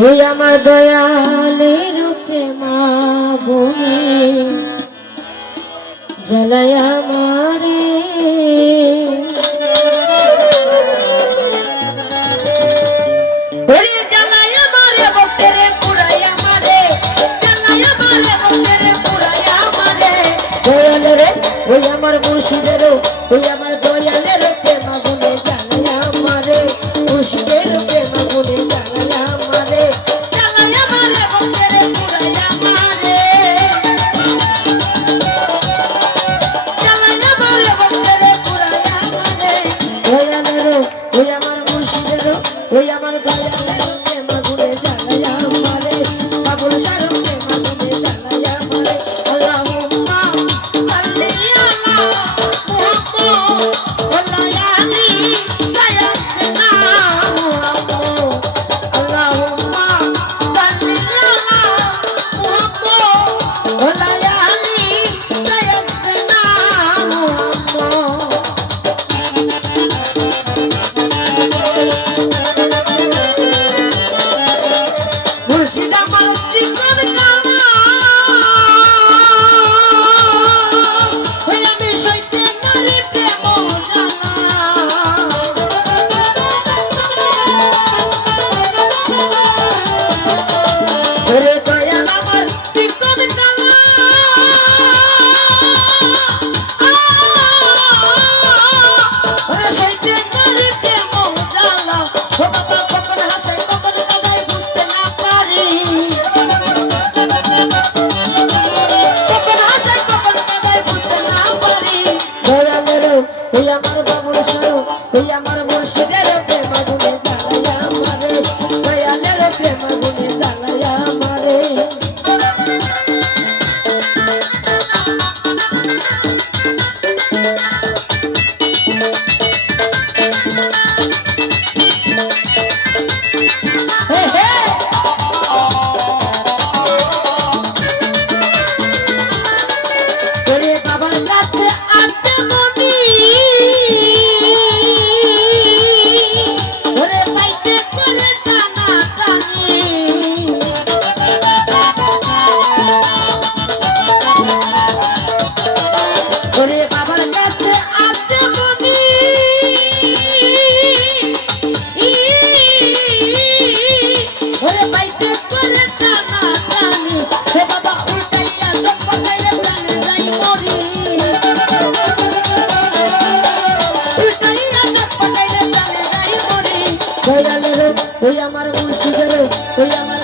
ওই আমার দয়ালের প্রেমা বনে জ্বালায় আমারে ওরে জ্বালায় আমারে বক্তেরে পুরাই আমারে জ্বালায় আমারে বক্তেরে পুরাই আমারে দয়ালের ওই আমার মুর্শিদের ওই আমার দয়ালের প্রেমা বনে জ্বালায় আমারে মুর্শিদের প্রেমা বনে জ্বালায় আমারে জ্বালায় আমারে বক্তেরে পুরাই আমারে জ্বালায় আমারে বক্তেরে পুরাই আমারে দয়ালের ওই আমার মুর্শিদের ওই আমার দয়ালের প্রেমা বনে জ্বালায় আমারে বাবুল শাহর প্রেমা বনে জ্বালায় আমারে আল্লাহুম্মা সাল্লি আলা মুহাম্মদ ওয়া আলি সাইয়্যিদিনা মুহাম্মদ আল্লাহুম্মা সাল্লি আলা মুহাম্মদ ওয়া আলি সাইয়্যিদিনা মুহাম্মদ মুর্শিদ আমার জীবন কালা হই আমি সইতে নারী প্রেম জানা ওরে দয়াল আমার জীবন কালা ওরে সইতে নারী প্রেম জানা ও বাবা কখন হাসে কখন কাঁদায় বুঝতে না পারি কখন হাসে কখন কাঁদায় বুঝতে না পারি দয়ালের ওই আমার বাবুর সরো ওই আমার মুর্শিদের প্রেম গুনে জ্বালায় আমারে দয়ালের প্রেম গুনে জ্বালায় আমারে হে হে ওরে বাবার কাছে আছে মনি ওরে পাইতে করে টানা টানি ওরে বাবার কাছে আছে মনি ওরে পাইতে করে টানা টানি হে বাবা উল্টাইয়া সব পাকাইলে প্রাণে যাই মরি উল্টাইয়া সব পাকাইলে প্রাণে যাই মরি দয়ালের ওই আমার মুর্শিদের ওই আমার